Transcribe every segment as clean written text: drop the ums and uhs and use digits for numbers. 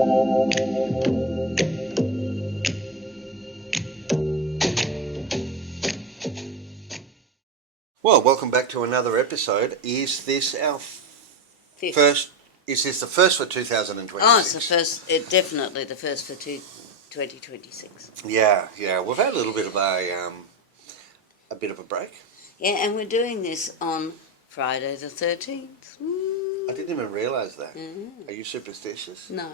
Well, welcome back to another episode. Is this our Fifth. first? Is this the first for 2026? Oh, it's the first. Definitely the first for 2026. Yeah. We've had a little bit of a bit of a break. Yeah, and we're doing this on Friday the 13th. I didn't even realise that. Mm-hmm. Are you superstitious? No.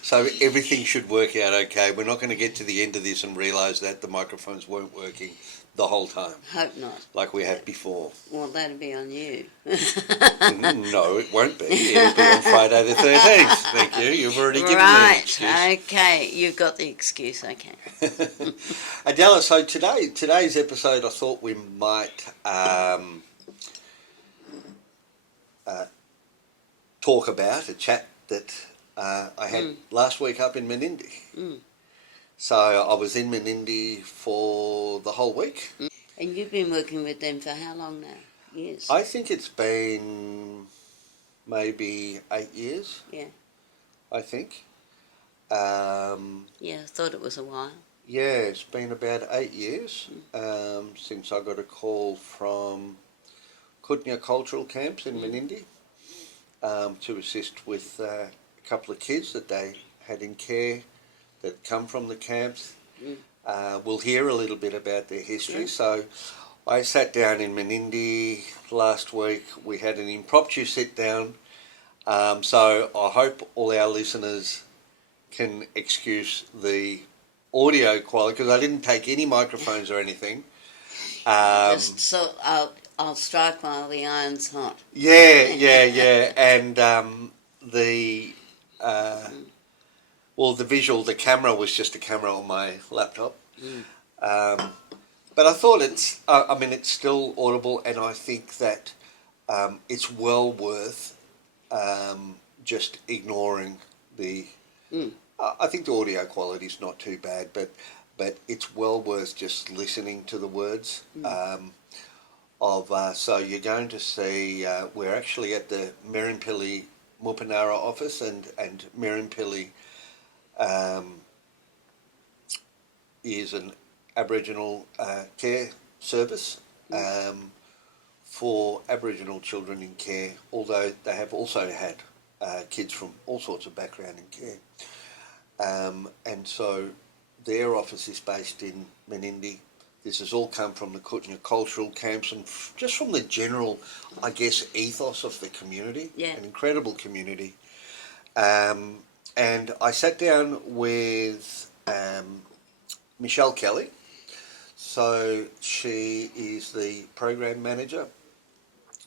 So everything should work out okay. We're not going to get to the end of this and realise that the microphones weren't working the whole time. Hope not. Like we have before. Well, that'll be on you. No, it won't be. It'll be on Friday the 13th. Thank you. You've already given me an excuse. Right, okay. You've got the excuse, okay. Adela, so today's episode I thought we might talk about a chat that I had last week up in Menindee. Mm. So I was in Menindee for the whole week. And you've been working with them for how long now? Years? I think it's been maybe 8 years. Yeah. I think. Yeah, I thought it was a while. Yeah, it's been about 8 years since I got a call from Kutnya Cultural Camps in Menindee to assist with a couple of kids that they had in care that come from the camps. We'll hear a little bit about their history. Yeah. So I sat down in Menindee last week. We had an impromptu sit down. So I hope all our listeners can excuse the audio quality because I didn't take any microphones or anything. Just so I'll strike while the iron's hot. Yeah. And the visual, the camera was just a camera on my laptop. But I thought it's still audible, and I think that it's well worth just ignoring the... I think the audio quality is not too bad, but it's well worth just listening to the words. So you're going to see, we're actually at the Mirrimpilyi Muurpa Nara office, and Mirrimpilyi is an Aboriginal care service for Aboriginal children in care, although they have also had kids from all sorts of background in care. And so their office is based in Menindee. This has all come from the Kutnya Cultural Camps and just from the general, I guess, ethos of the community. Yeah. An incredible community. And I sat down with Michelle Kelly. So she is the program manager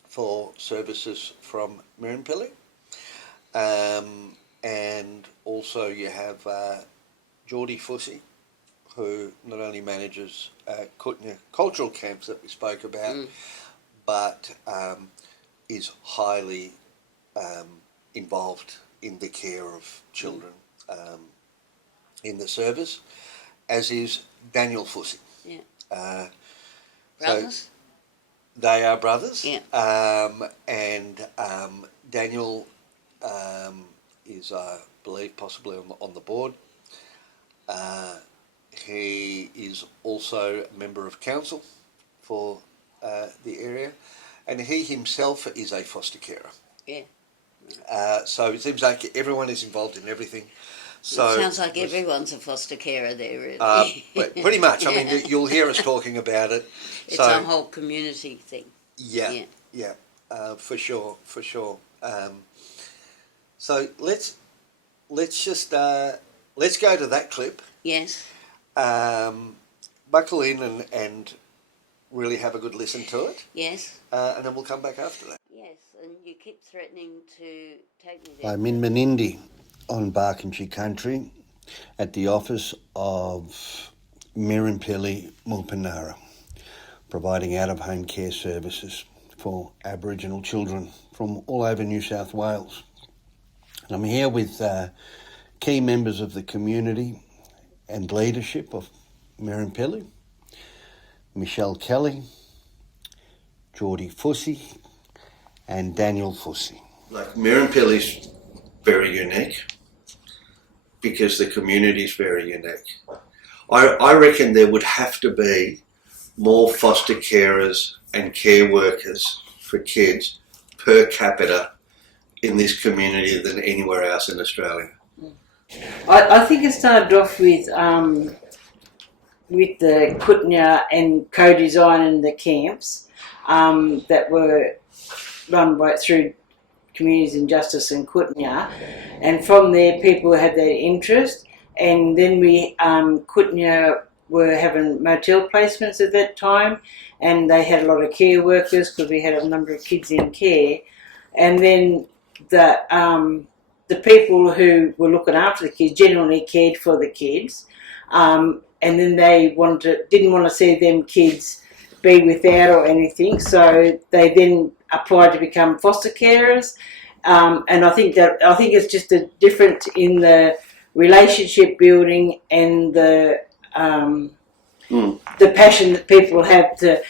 for services from Mirrimpilyi. And also you have Geordie Fussy, who not only manages Kutnya Cultural Camps that we spoke about, but is highly involved in the care of children in the service, as is Daniel Fussy. Yeah. Brothers? So they are brothers. Yeah. And Daniel is, I believe, possibly on the board. He is also a member of council for the area, and he himself is a foster carer. Yeah. So it seems like everyone is involved in everything. So it sounds like everyone's a foster carer there, really. But pretty much. I mean, you'll hear us talking about it. It's a whole community thing. Yeah. For sure. So let's just let's go to that clip. Yes. Buckle in and really have a good listen to it. Yes. And then we'll come back after that. Yes, and you keep threatening to take me there. I'm in Menindee on Barkindji country at the office of Mirrimpilyi Muurpa Nara, providing out-of-home care services for Aboriginal children from all over New South Wales. And I'm here with key members of the community and leadership of Mirrimpilyi, Michelle Kelly, Geordie Fussy, and Daniel Fussy. Like Mirrimpilyi's very unique because the community is very unique. I reckon there would have to be more foster carers and care workers for kids per capita in this community than anywhere else in Australia. I think it started off with the Kutnya and co-design in the camps that were run through Communities in Justice and Kutnya, and from there people had their interest, and then Kutnya were having motel placements at that time, and they had a lot of care workers because we had a number of kids in care, and then the people who were looking after the kids generally cared for the kids, and then they didn't want to see them kids be without or anything, so they then applied to become foster carers, and I think it's just a difference in the relationship building and the passion that people have to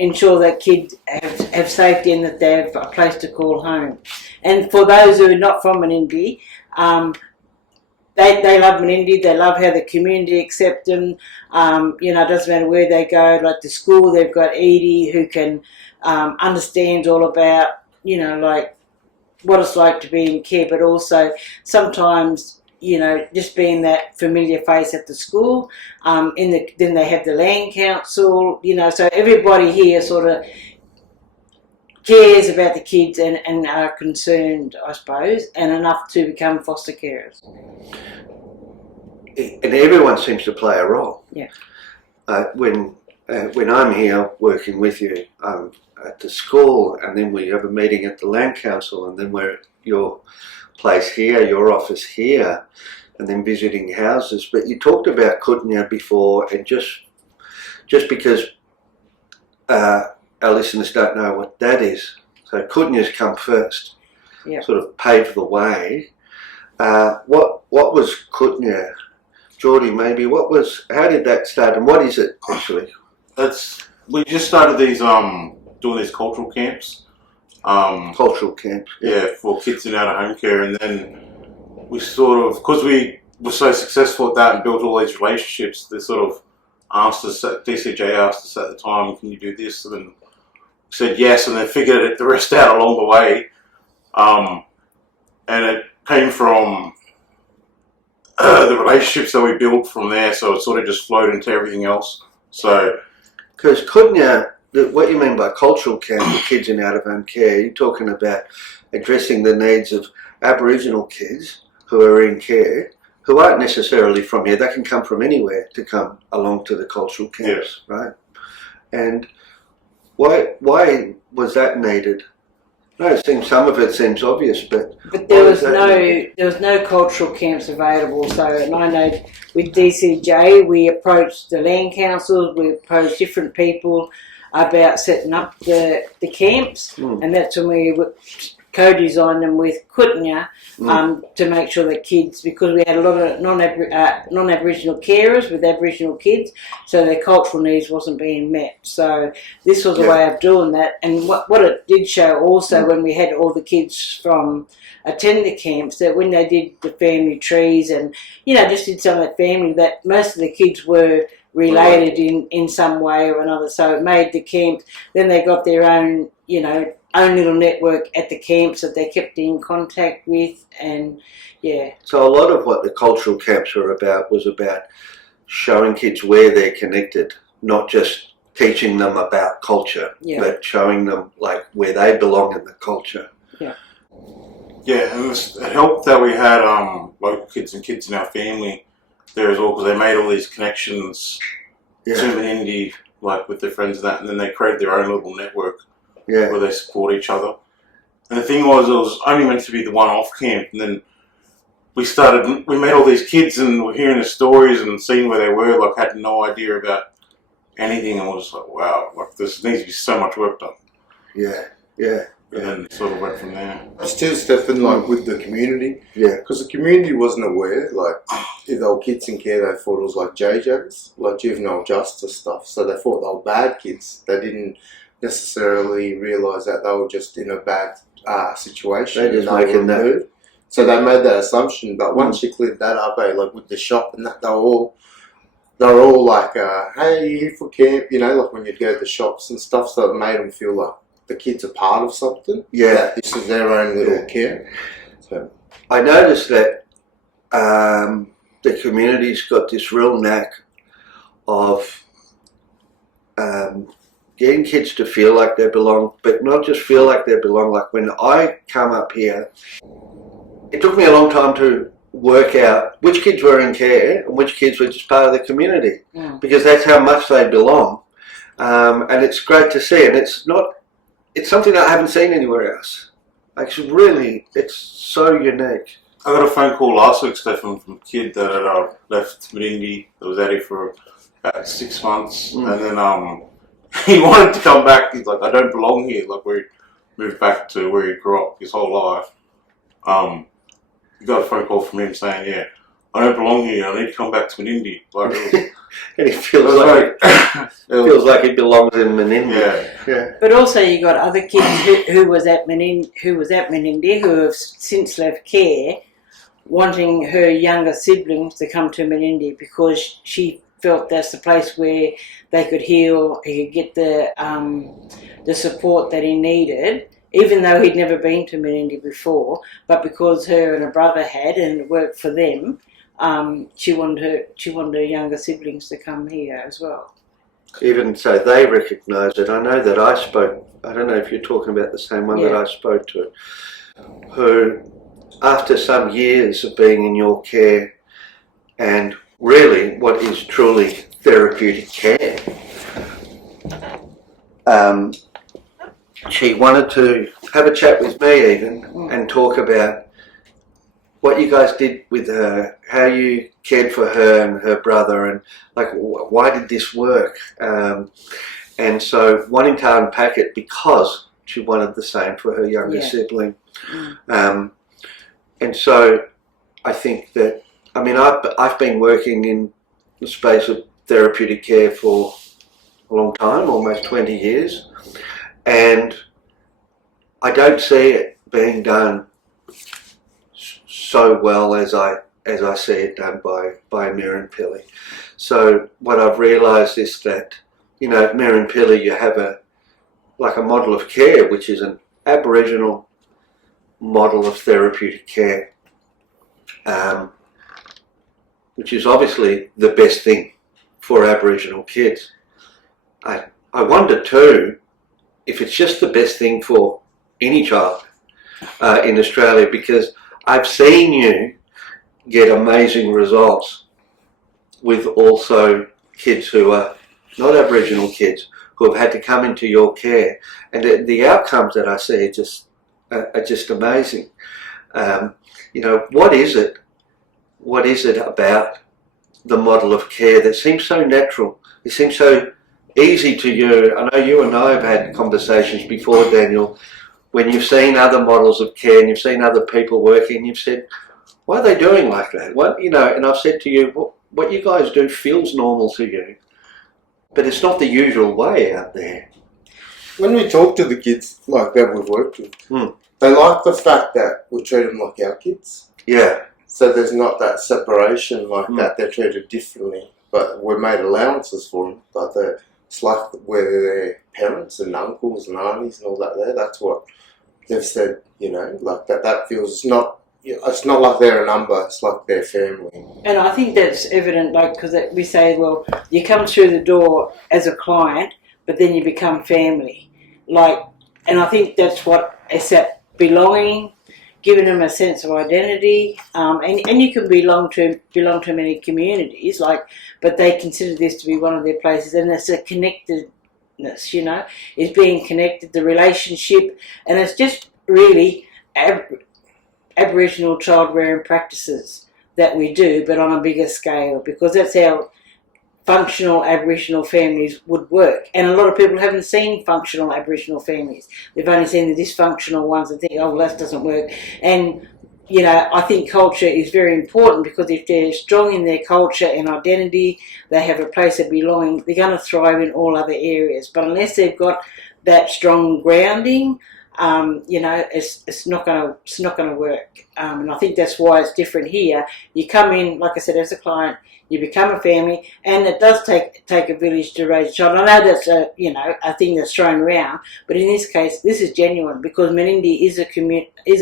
ensure that kids have safety and that they have a place to call home. And for those who are not from Menindee, they love Menindee. They love how the community accept them. It doesn't matter where they go. Like the school, they've got Edie who can understand all about like what it's like to be in care, but also sometimes just being that familiar face at the school. Then they have the land council. So everybody here sort of cares about the kids and are concerned, I suppose, and enough to become foster carers. And everyone seems to play a role. Yeah. When I'm here working with you at the school, and then we have a meeting at the land council, and then we're at your place here, your office here, and then visiting houses. But you talked about Kutnya before, and just because our listeners don't know what that is, so Kutnya's come first, sort of paved the way. What was Kutnya? Geordie, maybe, how did that start, and what is it actually? We just started these doing these cultural camps. Cultural camps. Yeah, for kids in out-of-home care, and then we sort of, because we were so successful at that and built all these relationships, they sort of asked us, DCJ asked us at the time, can you do this? And then we said yes, and then figured the rest out along the way. And it came from the relationships that we built from there, so it sort of just flowed into everything else. So, because Kutnya, what you mean by cultural camp for kids in out-of-home care, you're talking about addressing the needs of Aboriginal kids who are in care, who aren't necessarily from here. They can come from anywhere to come along to the cultural camps, right? And why was that needed? No, some of it seems obvious, but there was no cultural camps available. So, and I know with DCJ, we approached the land council, we approached different people about setting up the camps, and that's when we co-designed them with Kutnya to make sure that kids, because we had a lot of non-Aboriginal carers with Aboriginal kids, so their cultural needs wasn't being met. So this was a way of doing that. And what it did show also when we had all the kids from attend the camps, that when they did the family trees and just did some of that family, that most of the kids were related in some way or another. So it made the camp, then they got their own own little network at the camps that they kept in contact with, and So a lot of what the cultural camps were about was about showing kids where they're connected, not just teaching them about culture, but showing them like where they belong in the culture. Yeah, and it helped that we had local kids and kids in our family there as well, because they made all these connections to Menindee, like with their friends and that, and then they created their own little network where they support each other. And the thing was, it was only meant to be the one-off camp, and then we met all these kids and were hearing the stories and seeing where they were, like had no idea about anything, and was like, wow, like this needs to be so much work done. And then it sort of went from there. Still stepping like with the community. Because the community wasn't aware, like if they were kids in care, they thought it was like JJs, like juvenile justice stuff. So they thought they were bad kids. They didn't necessarily realise that they were just in a bad situation. They just and they making were that. moved. So they made that assumption, but once you cleared that up, like with the shop and that, they were all like, hey, are you here for camp? You know, like when you'd go to the shops and stuff, so it made them feel like the kids are part of something. Yeah. That this is their own little camp. So I noticed that the community's got this real knack of getting kids to feel like they belong, but not just feel like they belong. Like when I come up here, it took me a long time to work out which kids were in care and which kids were just part of the community, because that's how much they belong. And it's great to see, and it's something I haven't seen anywhere else. Like it's so unique. I got a phone call last week, Stefan, from a kid that had left Menindee, that was out here for about 6 months, and then he wanted to come back. He's like, I don't belong here. Like, we moved back to where he grew up his whole life. He got a phone call from him saying, yeah, I don't belong here, I need to come back to Menindee. Like, And he feels like he belongs in Menindee. Yeah. But also you got other kids who was at Menindee who have since left care, wanting her younger siblings to come to Menindee because she felt that's the place where they could heal, he could get the support that he needed, even though he'd never been to Menindee before, but because her and her brother had and it worked for them, she wanted her younger siblings to come here as well. Even so, they recognise it. I know that I don't know if you're talking about the same one that I spoke to, who, after some years of being in your care, and really what is truly therapeutic care, she wanted to have a chat with me even and talk about what you guys did with her, how you cared for her and her brother, and like why did this work? And so wanting to unpack it because she wanted the same for her younger sibling. And so I think that, I mean, I've been working in the space of therapeutic care for a long time, almost 20 years, and I don't see it being done so well as I see it done by Mirrimpilyi. So what I've realised is that, you know, at Mirrimpilyi you have a model of care which is an Aboriginal model of therapeutic care, which is obviously the best thing for Aboriginal kids. I wonder too if it's just the best thing for any child in Australia, because I've seen you get amazing results with also kids who are not Aboriginal kids who have had to come into your care, and the outcomes that I see are just amazing. You know, what is it about the model of care that seems so natural? It seems so easy to you. I know you and I have had conversations before, Daniel, when you've seen other models of care and you've seen other people working, you've said, why are they doing like that? What, you know, and I've said to you, what you guys do feels normal to you, but it's not the usual way out there. when we talk to the kids like that we've worked with, they like the fact that we treat them like our kids. Yeah. So there's not that separation like that. They're treated differently, but we've made allowances for them. But it's like whether they're parents and uncles and aunties and all that there. That's what they've said. You know, like that feels not. It's not like they're a number. It's like they're family. And I think that's evident, like, because we say, well, you come through the door as a client, but then you become family. Like, and I think that's what it's that belonging, giving them a sense of identity, and you can belong to many communities, like, but they consider this to be one of their places, and it's a connectedness, you know, it's being connected, the relationship, and it's just really Aboriginal child rearing practices that we do, but on a bigger scale, because that's how functional Aboriginal families would work. And a lot of people haven't seen functional Aboriginal families. They've only seen the dysfunctional ones and think, oh, well, that doesn't work. And, you know, I think culture is very important, because if they're strong in their culture and identity, they have a place of belonging, they're going to thrive in all other areas. But unless they've got that strong grounding, it's not going to work. And I think that's why it's different here. You come in, like I said, as a client, you become a family, and it does take a village to raise a child. I know that's a thing that's thrown around, but in this case, this is genuine, because Menindee is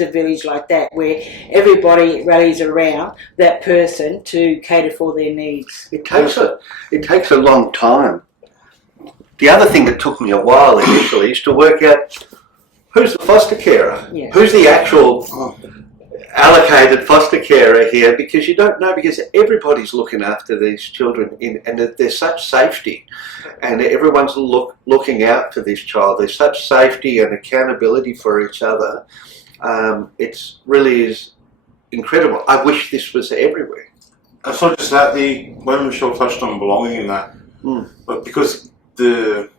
a village like that, where everybody rallies around that person to cater for their needs. It takes a long time. The other thing that took me a while initially is to work out who's the foster carer, who's the actual allocated foster carer here, because you don't know, because everybody's looking after these children and there's such safety, and everyone's looking out for this child. There's such safety and accountability for each other. It really is incredible. I wish this was everywhere. It's not just that, when Michelle touched on belonging in that, but because the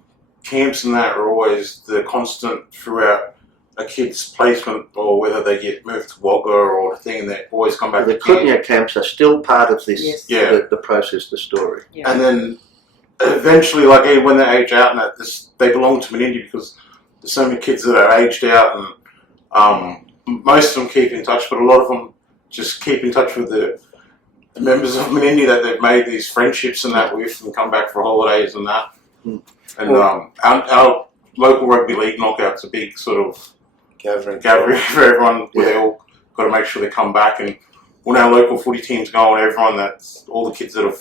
camps and that are always the constant throughout a kid's placement, or whether they get moved to Wagga or the thing, and they always come back. The Kootenai camps are still part of this, the process, the story. Yeah. And then eventually, like when they age out, and they belong to Menindee, because there's so many kids that are aged out, and most of them keep in touch, but a lot of them just keep in touch with the members of Menindee that they've made these friendships and that with, and come back for holidays and that. And our local rugby league knockout's a big sort of gathering for everyone, where they all got to make sure they come back. And when our local footy team's going, everyone, that's all the kids that are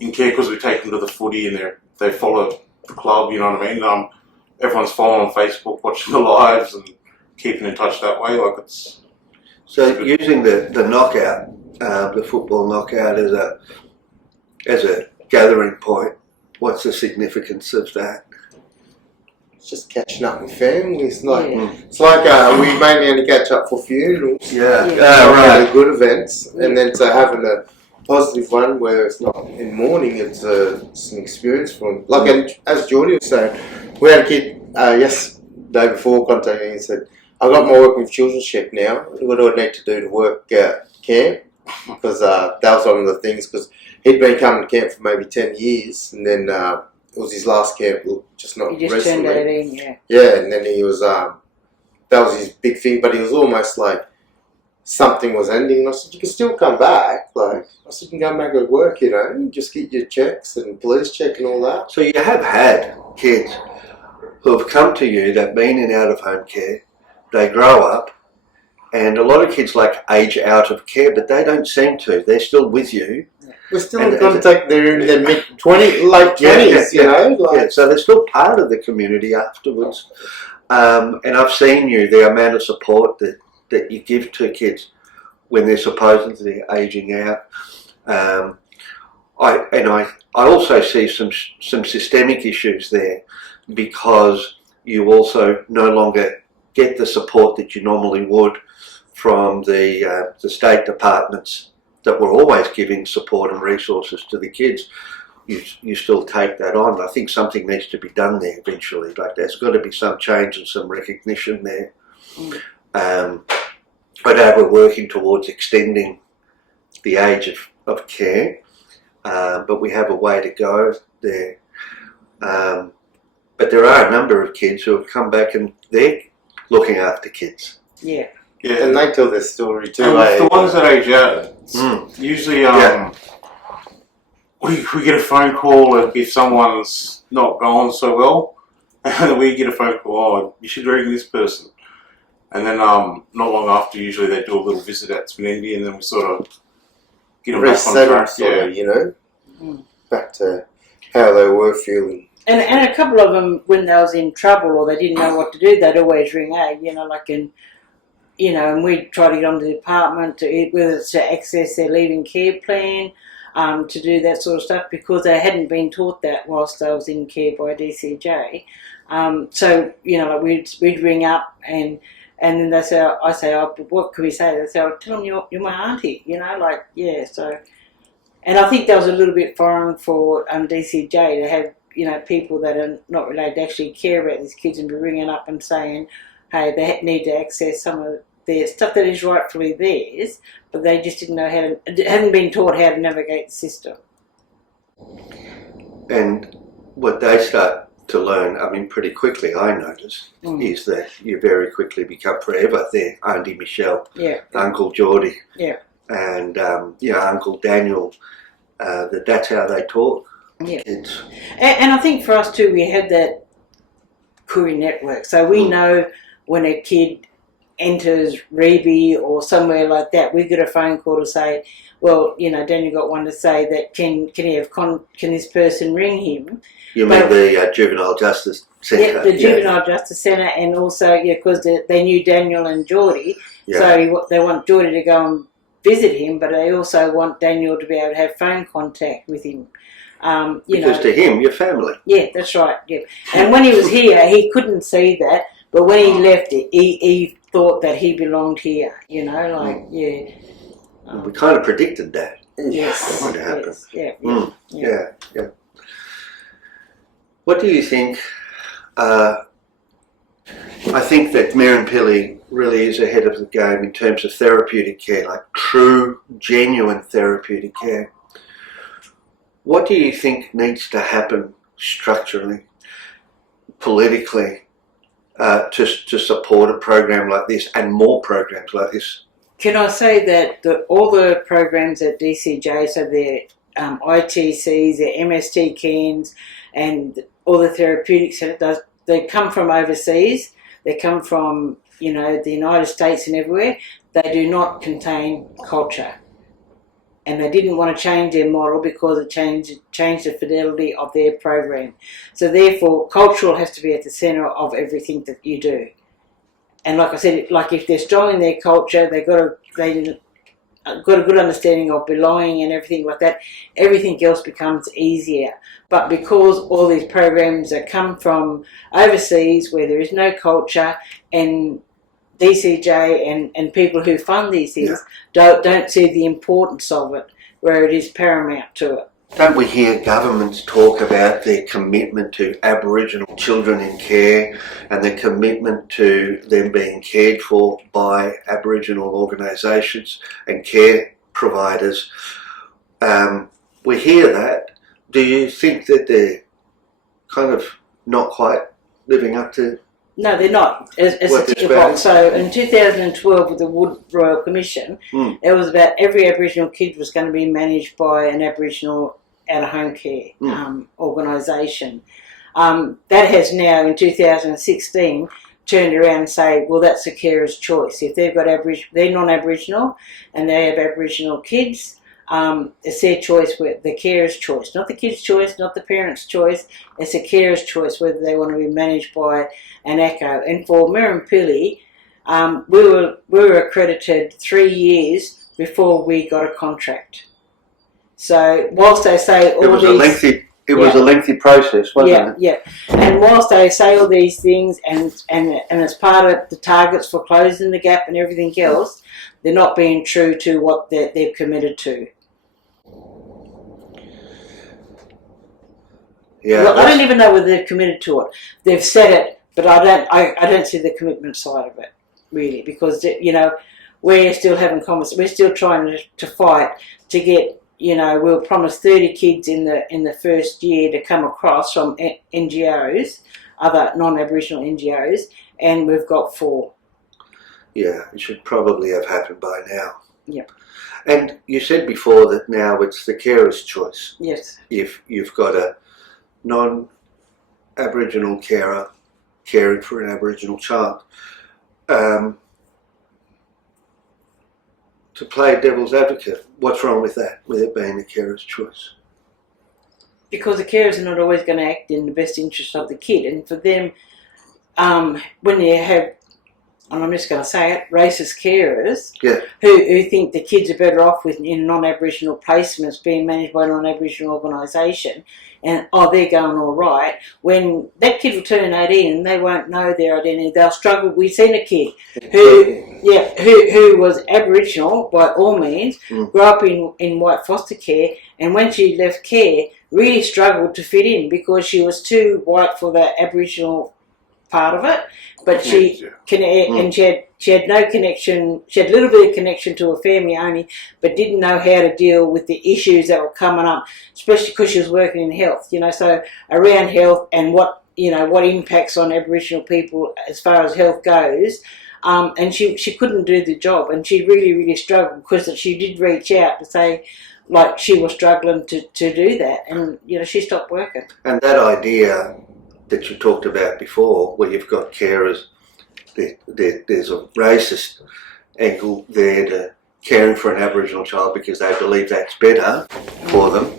in care, because we take them to the footy and they follow the club, you know what I mean? Everyone's following on Facebook, watching the lives and keeping in touch that way. Like it's so using the knockout, the football knockout as a gathering point. What's the significance of that? It's just catching up with families. It's like we mainly only catch up for funerals. Right. Good events, and then to having a positive one where it's not in mourning, it's an experience for them. Like, and as Geordie was saying, we had a kid day before contacting me and said, "I got my work with children's check now. What do I need to do to work camp?" Because that was one of the things, because he'd been coming to camp for maybe 10 years, and then it was his last camp, just not He just recently. turned 18, Yeah, and then he was, that was his big thing, but he was almost like something was ending, and I said, you can still come back. Like, I said, you can come back and work, just get your checks and police check and all that. So you have had kids who have come to you that have been in out-of-home care, they grow up, and a lot of kids age out of care, but they don't seem to. They're still with you. We're still in contact. They're in their late 20s, so they're still part of the community afterwards. And I've seen the amount of support that you give to kids when they're supposedly aging out. I also see some systemic issues there, because you also no longer get the support that you normally would from the state departments that were always giving support and resources to the kids. You still take that on. I think something needs to be done there eventually. There's got to be some change and some recognition there. I know we're working towards extending the age of care, but we have a way to go there. But there are a number of kids who have come back and they're looking after kids. Yeah, and they tell their story too. And the ones that age out, usually we get a phone call if someone's not going so well, and we get a phone call, "Oh, you should ring this person." And then not long after, usually they do a little visit at Menindee, and then we sort of get them back on track. Back to how they were feeling. and a couple of them, when they was in trouble or they didn't know what to do, they'd always ring and we'd try to get on to the department, whether it's to access their leaving care plan, to do that sort of stuff, because they hadn't been taught that whilst they was in care by DCJ. So we'd ring up and then they say, I say, "Oh, what can we say?" They say, "Oh, tell them you're my auntie," So, and I think that was a little bit foreign for DCJ to have people that are not related to actually care about these kids and be ringing up and saying, hey, they need to access some of their stuff that is rightfully theirs, but they just didn't know hadn't been taught how to navigate the system. And what they start to learn, I mean, pretty quickly, I noticed, is that you very quickly become forever there. Auntie Michelle, Uncle Geordie, and Uncle Daniel. That's how they talk. Kids. And I think for us too, we had that Koori network, so we know when a kid enters Reby or somewhere like that, we get a phone call to say, well, Daniel got one to say that can this person ring him? You mean the Juvenile Justice Centre? Yeah, the Juvenile Justice Centre, and also because they knew Daniel and Geordie, so they want Geordie to go and visit him, but they also want Daniel to be able to have phone contact with him. Because to him, you're family. Yeah, that's right. Yeah, and when he was here, he couldn't see that, but when he left, he thought that he belonged here. We kind of predicted that. Yes. What would happen? Yes, yeah. What do you think? I think that Mirrimpilyi really is ahead of the game in terms of therapeutic care, like true, genuine therapeutic care. What do you think needs to happen structurally, politically, to support a program like this and more programs like this? Can I say that all the programs at DCJ, so their ITCs, their MST cans, and all the therapeutic centres, they come from overseas. They come from the United States and everywhere. They do not contain culture, and they didn't want to change their model because it changed the fidelity of their program. So therefore, cultural has to be at the centre of everything that you do. And like I said, like if they're strong in their culture, they've got a good understanding of belonging and everything like that. Everything else becomes easier. But because all these programs that come from overseas where there is no culture, and DCJ and people who fund these things don't see the importance of it, where it is paramount to it. Don't we hear governments talk about their commitment to Aboriginal children in care and their commitment to them being cared for by Aboriginal organisations and care providers? We hear that. Do you think that they're kind of not quite living up to? No, they're not. It's a ticker box. So in 2012 with the Wood Royal Commission, it was about every Aboriginal kid was going to be managed by an Aboriginal out-of-home care organisation. That has now, in 2016, turned around and say, well, that's the carer's choice. If they've got they're non-Aboriginal and they have Aboriginal kids, it's their choice, the carer's choice, not the kid's choice, not the parent's choice. It's the carer's choice whether they want to be managed by an ACO. And for Mirrimpilyi, we were accredited 3 years before we got a contract. So whilst they say all was a lengthy process, wasn't it? Yeah. And whilst they say all these things and it's part of the targets for closing the gap and everything else, they're not being true to what they've committed to. Yeah, well, I don't even know whether they've committed to it. They've said it, but I don't see the commitment side of it, really, because we're still having conversations. We're still trying to fight to get. We'll promise 30 kids in the first year to come across from NGOs, other non-Aboriginal NGOs, and we've got 4. Yeah, it should probably have happened by now. Yeah. And you said before that now it's the carer's choice. Yes. If you've got a non-Aboriginal carer caring for an Aboriginal child. To play devil's advocate, what's wrong with that, with it being the carer's choice? Because the carers are not always going to act in the best interest of the kid. And for them, when you have, and I'm just going to say it, racist carers who think the kids are better off in non-Aboriginal placements being managed by a non-Aboriginal organisation, and they're going all right, when that kid will turn 18 and they won't know their identity, they'll struggle. We've seen a kid who was Aboriginal by all means, grew up in white foster care, and when she left care, really struggled to fit in because she was too white for the Aboriginal part of it, but she had no connection. She had a little bit of connection to her family only, but didn't know how to deal with the issues that were coming up, especially because she was working in health. So around health and what you know, what impacts on Aboriginal people as far as health goes. And she couldn't do the job, and she really struggled because she did reach out to say, like, she was struggling to do that, and you know, she stopped working. And that idea that you talked about before, where you've got carers, there's a racist angle there to caring for an Aboriginal child because they believe that's better for them.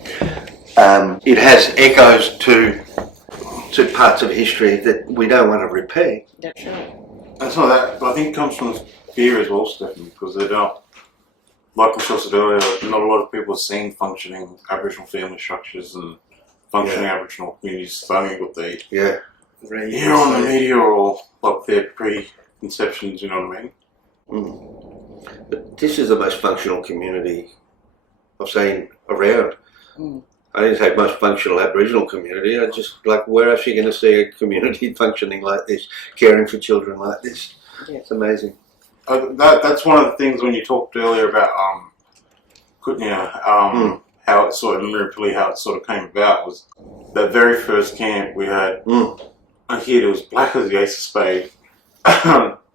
It has echoes to parts of history that we don't want to repeat. That's right. That's not that, but I think it comes from fear as well, Stephanie, because they don't, like Michelle said earlier, not a lot of people are seeing functioning Aboriginal family structures and functioning Aboriginal communities. It's only what they hear on the media or like their preconceptions, you know what I mean? Mm. But this is the most functional community I've seen around. Mm. I didn't say most functional Aboriginal community. I just, like, where else are you going to see a community functioning like this, caring for children like this? Yeah. It's amazing. That's one of the things when you talked earlier about how it sort of Mirrimpilyi, how it sort of came about was that very first camp we had. A kid who was black as the ace of spade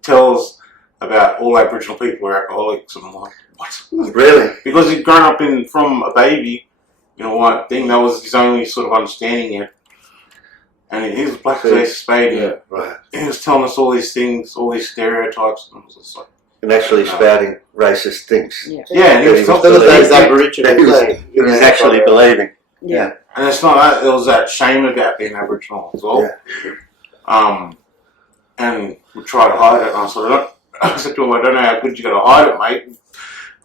tells about all Aboriginal people are alcoholics, and I'm like, what? Really? Because he'd grown up from a baby. You know what thing? That was his only sort of understanding yet. And he was black as ace of spade. Yeah, right. He was telling us all these things, all these stereotypes, and I was just like, And actually spouting racist things. Yeah. and he was Still those Aboriginal He thing. was actually believing. Yeah. and it's not that, there was that shame about being Aboriginal as well. Yeah. And we tried to hide it, and I said to him, I don't know how good you got to hide it, mate.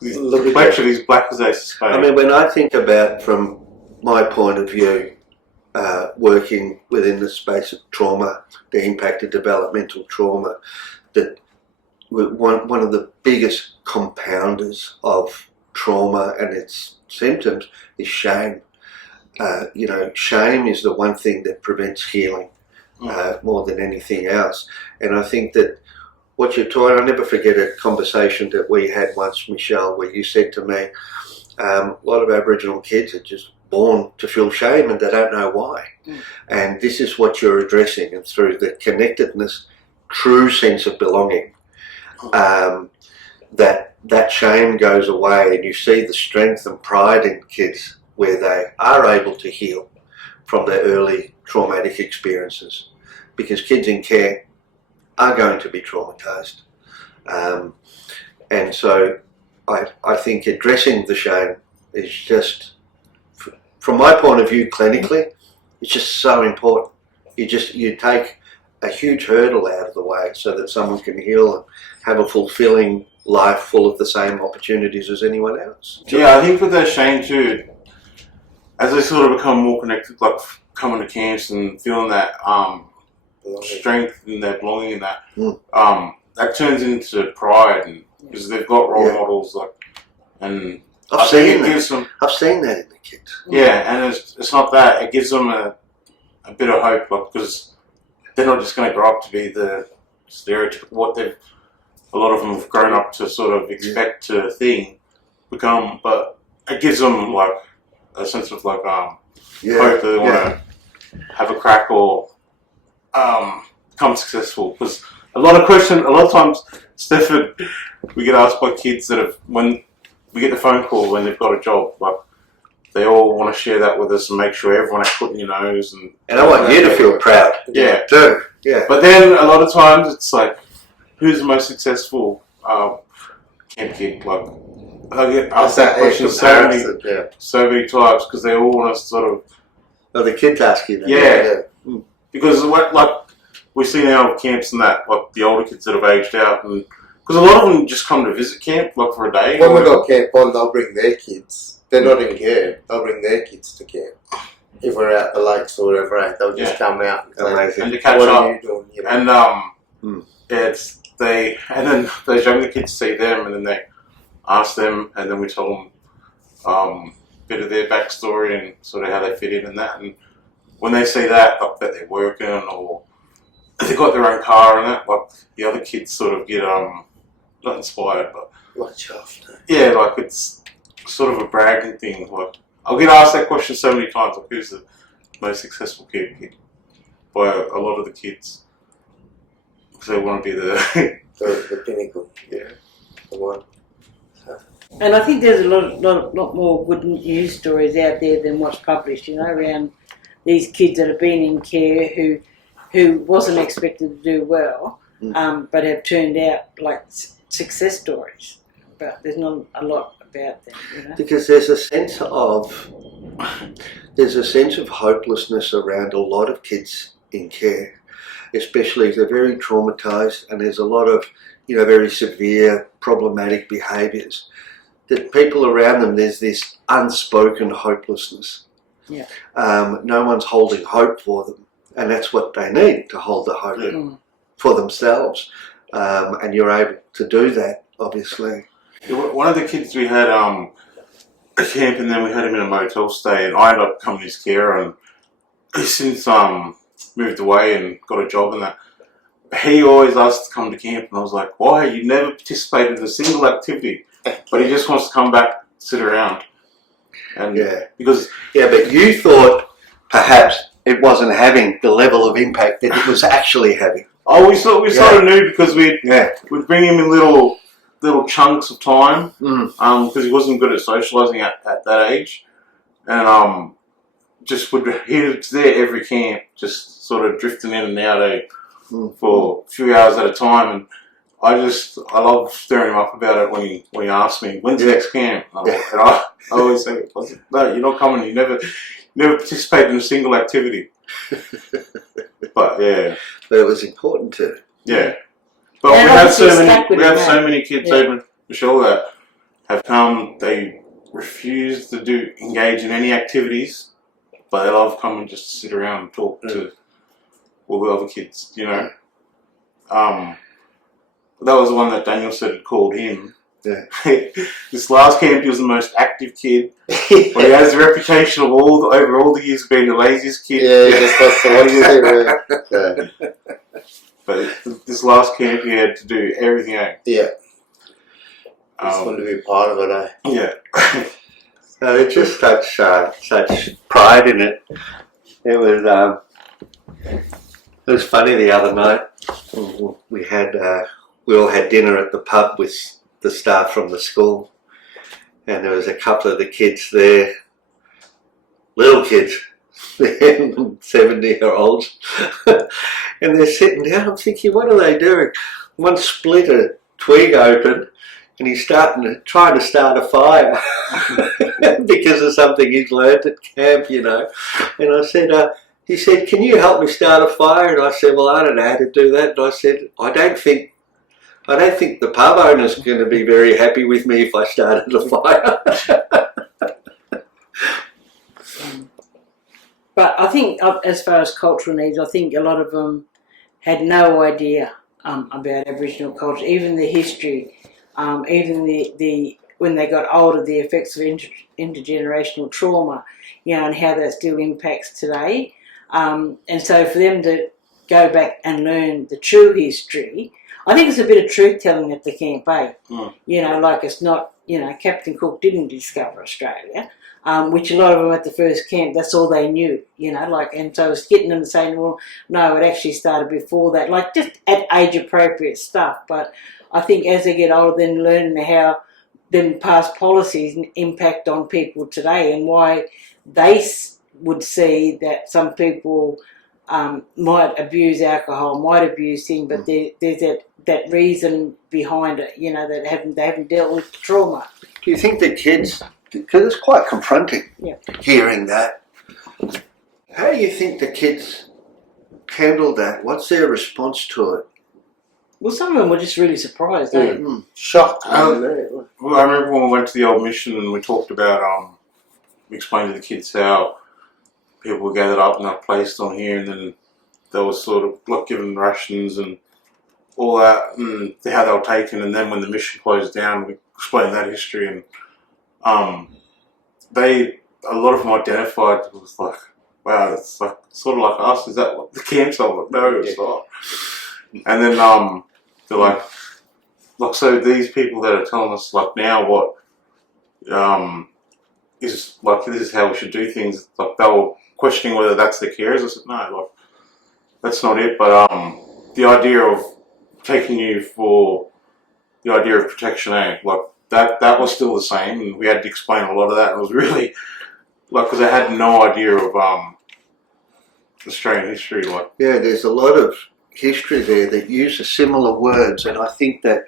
His complexion, he's black as ace of spade. I mean, when I think about, from my point of view, working within the space of trauma, the impact of developmental trauma, that one of the biggest compounders of trauma and its symptoms is shame. Shame is the one thing that prevents healing more than anything else. And I think that what you're talking, I'll never forget a conversation that we had once, Michelle, where you said to me, a lot of Aboriginal kids are just born to feel shame and they don't know why. And this is what you're addressing, and through the connectedness, true sense of belonging, that shame goes away, and you see the strength and pride in kids where they are able to heal from their early traumatic experiences, because kids in care are going to be traumatised. And so I think addressing the shame is just, from my point of view clinically, it's just so important. You take a huge hurdle out of the way so that someone can heal and have a fulfilling life full of the same opportunities as anyone else. Yeah, I think with that shame too, as they sort of become more connected, like coming to camps and feeling that strength and that belonging in that, that turns into pride, and because they've got role models, like, and I've seen that in the kids. Yeah, and it's not that, it gives them a bit of hope, like, because they're not just going to grow up to be the stereotype what a lot of them have grown up to sort of expect to become, but it gives them like a sense of like hope that they want to have a crack or become successful. Because a lot of times, Stefan, we get asked by kids that when we get the phone call when they've got a job, like, they all want to share that with us and make sure everyone has foot in your nose. And I want you to feel proud. Yeah. Too. Yeah. But then a lot of times it's like, who's the most successful camp kid? Like, I get asked that question so many times because they all want to sort of. Oh, the kids ask you that. Yeah. Because we see now camps and that, like the older kids that have aged out, and because a lot of them just come to visit camp, like for a day. When we got camp on, they'll bring their kids. They're not in care. They'll bring their kids to camp. If we're out the lakes or whatever, they'll just come out and say, and to catch what up. are you doing? You know? And and then those younger kids see them, and then they ask them, and then we tell them a bit of their backstory and sort of how they fit in and that. And when they see that, like that they're working or they've got their own car and that, like the other kids sort of get not inspired, but yeah, like it's sort of a bragging thing. Like, I'll get asked that question so many times, like, who's the most successful kid? by a lot of the kids because they want to be the the pinnacle, yeah, the one. And I think there's a lot more good news stories out there than what's published, around these kids that have been in care who wasn't expected to do well, but have turned out like success stories. But there's not a lot about them, Because there's a sense of hopelessness around a lot of kids in care, especially if they're very traumatised and there's a lot of, very severe problematic behaviours. That people around them, there's this unspoken hopelessness. Yeah. No one's holding hope for them, and that's what they need, to hold the hope for themselves. And you're able to do that, obviously. One of the kids we had a camp, and then we had him in a motel stay, and I ended up becoming his carer, and he's since moved away and got a job and that. He always asked to come to camp, and I was like, why? You never participated in a single activity. But he just wants to come back, sit around. And because but you thought perhaps it wasn't having the level of impact that it was actually having. Oh, we sort of knew because we'd bring him in little chunks of time because he wasn't good at socialising at that age, and he was there every camp, just sort of drifting in and out for a few hours at a time, and I love stirring him up about it when he asks me, when's the next camp? And I always say, no, you're not coming. You never participated in a single activity. But it was important to. Yeah, but we have so many kids over Michelle that have come. They refuse to engage in any activities, but they love coming just to sit around and talk to all the other kids. That was the one that Daniel said had called him. Yeah. This last camp, he was the most active kid, but he has the reputation of over all the years being the laziest kid. Yeah, he just wants to watch it. But this last camp, he had to do everything. Yeah. Just wanted to be part of it, Yeah. There's just such pride in it. It was funny the other night. We all had dinner at the pub with the staff from the school, and there was a couple of the kids there, little kids, 70-year-olds, and they're sitting down. I'm thinking, what are they doing? One split a twig open, and he's trying to start a fire because of something he's learnt at camp, And I said, he said, can you help me start a fire? And I said, well, I don't know how to do that. And I said, I don't think the pub owner's going to be very happy with me if I started a fire. But I think, as far as cultural needs, I think a lot of them had no idea about Aboriginal culture, even the history, even the when they got older, the effects of intergenerational trauma, and how that still impacts today. And so for them to go back and learn the true history, I think it's a bit of truth telling at the camp, like it's not, Captain Cook didn't discover Australia, which a lot of them at the first camp, that's all they knew, and so it's getting them saying, well, no, it actually started before that, like just at age appropriate stuff. But I think as they get older, then learning how them past policies impact on people today and why they would see that some people might abuse alcohol, might abuse things, but there's that reason behind it, that they haven't dealt with trauma. Do you think the kids, because it's quite confronting hearing that, how do you think the kids handled that? What's their response to it? Well, some of them were just really surprised, Shocked. Well, I remember when we went to the old mission and we talked about, explained to the kids how people were gathered up and they were placed on here, and then they were sort of like given rations and all that, and how they were taken. And then when the mission closed down, we explained that history, and a lot of them identified it was like, wow, it's like sort of like us. Is that what the camps are? Like, no, it's not. And then they're like, so these people that are telling us like now what is like this is how we should do things. Like they were questioning whether that's the carers. I said no, like that's not it. But the idea of taking you for the idea of protection, like that was still the same, and we had to explain a lot of that. And it was really like because I had no idea of Australian history. Like Yeah, there's a lot of history there that uses similar words, and I think that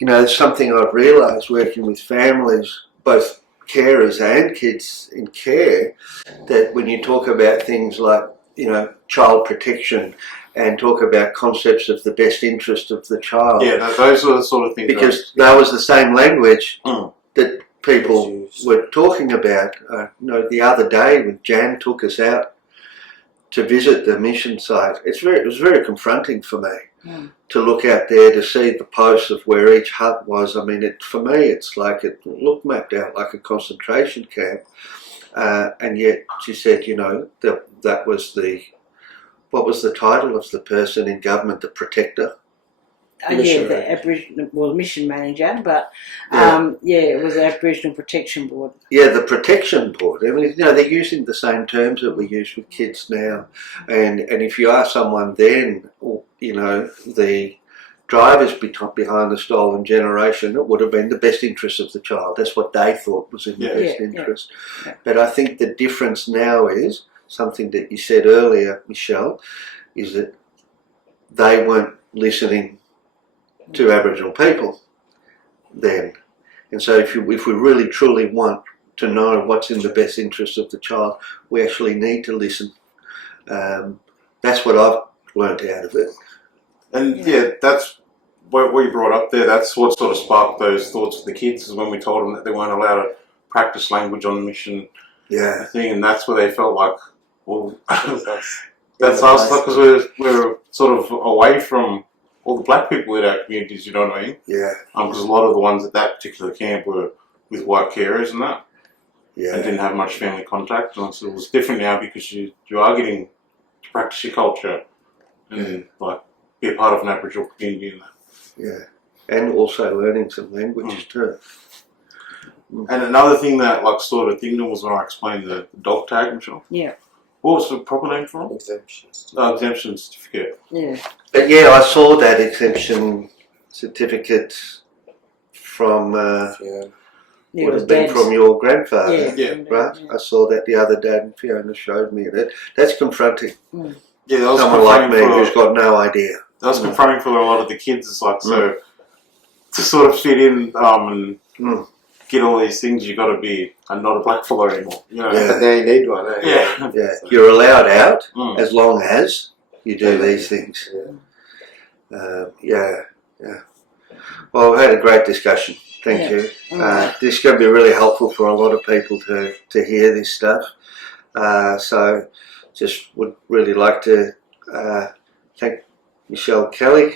it's something I've realised working with families, both carers and kids in care, that when you talk about things like child protection and talk about concepts of the best interest of the child, those are the sort of things. Because that was the same language that people were talking about. The other day when Jan took us out to visit the mission site, it was very confronting for me to look out there to see the posts of where each hut was. I mean, for me, it's like it looked mapped out like a concentration camp, and yet she said, that was what was the title of the person in government, the protector? The Aboriginal mission manager, but it was the Aboriginal Protection Board. Yeah, the Protection Board. I mean, they're using the same terms that we use with kids now, and if you ask someone then, the drivers behind the stolen generation, it would have been the best interest of the child. That's what they thought was in the best interest. Yeah. But I think the difference now is something that you said earlier, Michelle, is that they weren't listening to Aboriginal people then. And so if we really truly want to know what's in the best interest of the child, we actually need to listen. That's what I've learnt out of it. And that's what we brought up there. That's what sort of sparked those thoughts for the kids, is when we told them that they weren't allowed to practice language on the mission thing, and that's where they felt like, well, that's us, because we're sort of away from all the black people in our communities, you know what I mean? Yeah. Because a lot of the ones at that particular camp were with white carers and that. Yeah. And didn't have much family contact. And so it was different now because you are getting to practice your culture and be a part of an Aboriginal community and that. Yeah. And also learning some languages too. And another thing that sort of thing was when I explained the dog tag, Michelle. Yeah. What was the proper name for it? Exemptions. Exemption certificate. Yeah. But I saw that exemption certificate from would have been from your grandfather. Yeah. Right? Yeah. I saw that the other day and Fiona showed me that. That's confronting. Yeah, that was someone like me who's got no idea. That was confronting for a lot of the kids. It's like, so to sort of fit in and get all these things, you got to be not a black fellow anymore. But now you need one. Yeah. You're allowed out as long as you do these things. Yeah. Well, we had a great discussion. Thank you. This is going to be really helpful for a lot of people to hear this stuff. So just would really like to thank Michelle Kelly,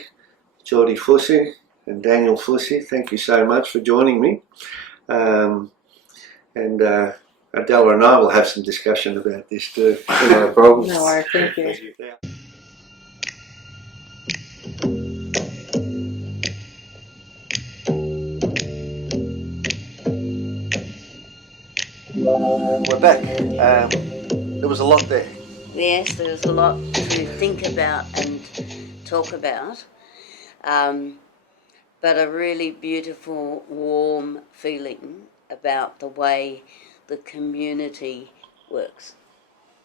Geordie Fussy and Daniel Fussy. Thank you so much for joining me. And Adela and I will have some discussion about this too. No problem. No worries, thank you. We're back. There was a lot there. Yes, there was a lot to think about and talk about, but a really beautiful, warm feeling about the way the community works,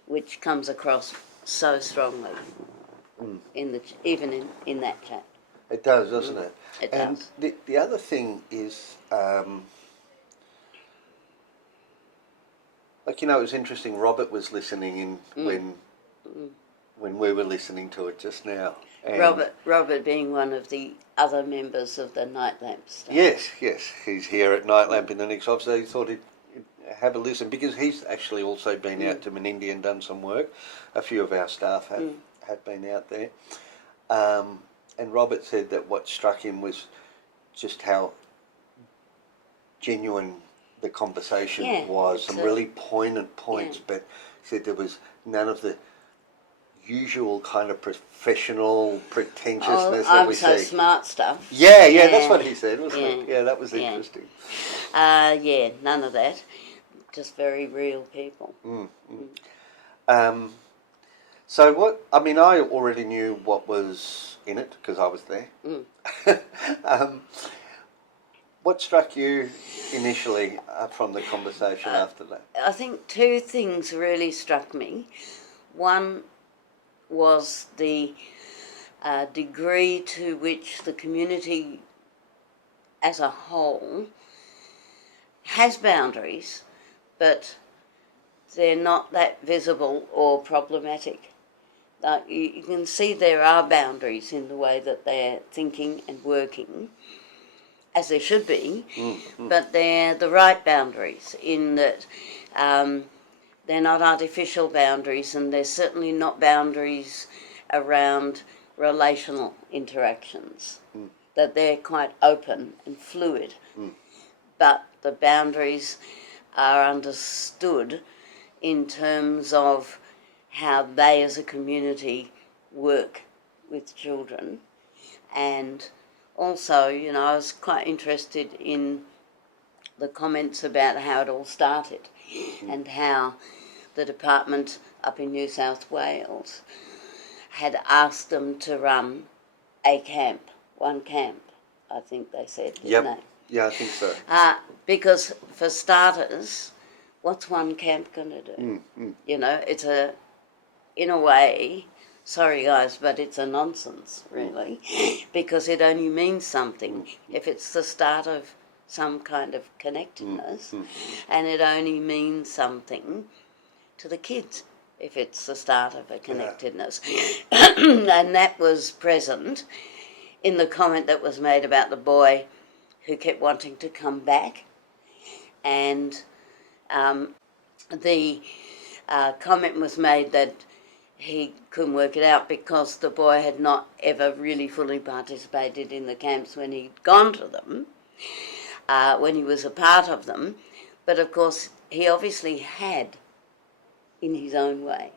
which comes across so strongly even in that chat. It does, doesn't it? It and does. The other thing is, it was interesting. Robert was listening in when we were listening to it just now. And Robert being one of the other members of the Night Lamp staff. Yes, he's here at Night Lamp in the next office. So he thought he'd have a listen because he's actually also been out to Menindee and done some work. A few of our staff have been out there. And Robert said that what struck him was just how genuine the conversation was, some really poignant points, but he said there was none of the usual kind of professional pretentiousness that we see. I'm so smart stuff. Yeah, that's what he said, wasn't it? Yeah, that was interesting. None of that. Just very real people. So what? I mean, I already knew what was in it because I was there. um, what struck you initially from the conversation after that? I think two things really struck me. One was the degree to which the community as a whole has boundaries, but they're not that visible or problematic. You can see there are boundaries in the way that they're thinking and working, as there should be, but they're the right boundaries in that they're not artificial boundaries, and they're certainly not boundaries around relational interactions, that they're quite open and fluid, but the boundaries are understood in terms of how they as a community work with children. And also, you know, I was quite interested in the comments about how it all started and how the department up in New South Wales had asked them to run a camp, one camp, I think they said, didn't they? Yeah, I think so. Because for starters, what's one camp going to do? You know, it's in a way, sorry guys, but it's a nonsense, really, because it only means something if it's the start of some kind of connectedness, and it only means something to the kids if it's the start of a connectedness. And that was present in the comment that was made about the boy who kept wanting to come back, and the comment was made that he couldn't work it out because the boy had not ever really fully participated in the camps when he'd gone to them, when he was a part of them. But of course, he obviously had, in his own way,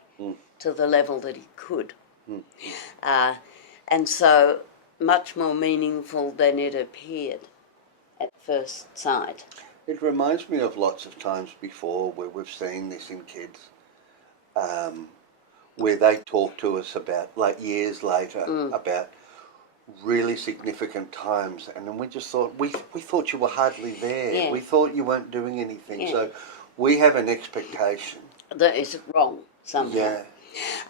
to the level that he could. And so, much more meaningful than it appeared at first sight. It reminds me of lots of times before where we've seen this in kids, where they talk to us about, like years later, about really significant times, and then we just thought, we thought you were hardly there. Yeah. We thought you weren't doing anything. Yeah. So we have an expectation. That is wrong somehow. Yeah.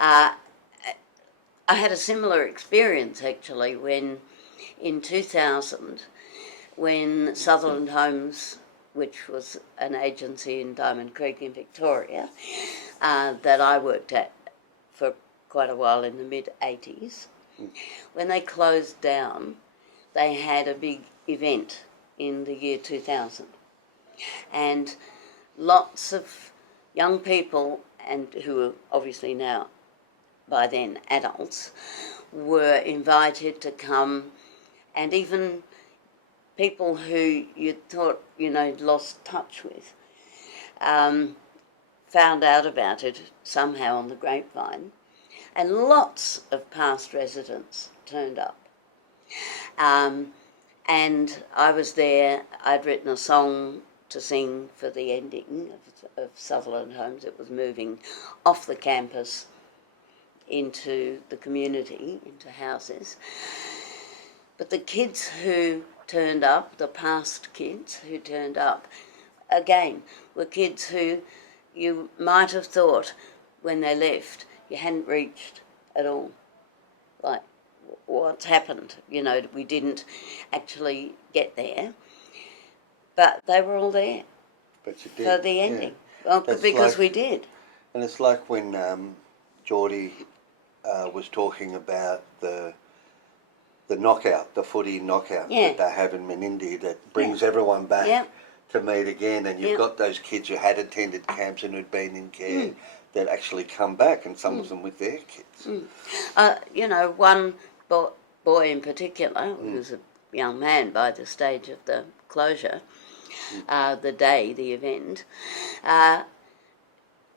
I had a similar experience actually when, in 2000, when Sutherland Homes, which was an agency in Diamond Creek in Victoria, that I worked at for quite a while in the mid-80s, when they closed down, they had a big event in the year 2000. And lots of young people, and who are obviously now by then adults, were invited to come, and even people who you thought, you know, lost touch with, found out about it somehow on the grapevine, and lots of past residents turned up. And I was there. I'd written a song to sing for the ending of Sutherland Homes. It was moving off the campus into the community, into houses. But the kids who turned up, the past kids who turned up, again, were kids who you might have thought when they left you hadn't reached at all. Like, what's happened? You know, we didn't actually get there. But they were all there But you did. for the ending. Yeah. Well, That's because like- we did. And it's like when Geordie was talking about the knockout, the footy knockout that they have in Menindee that brings everyone back to meet again, and you've got those kids who had attended camps and who'd been in care that actually come back, and some of them with their kids. You know, one boy in particular, who was a young man by the stage of the closure, the event,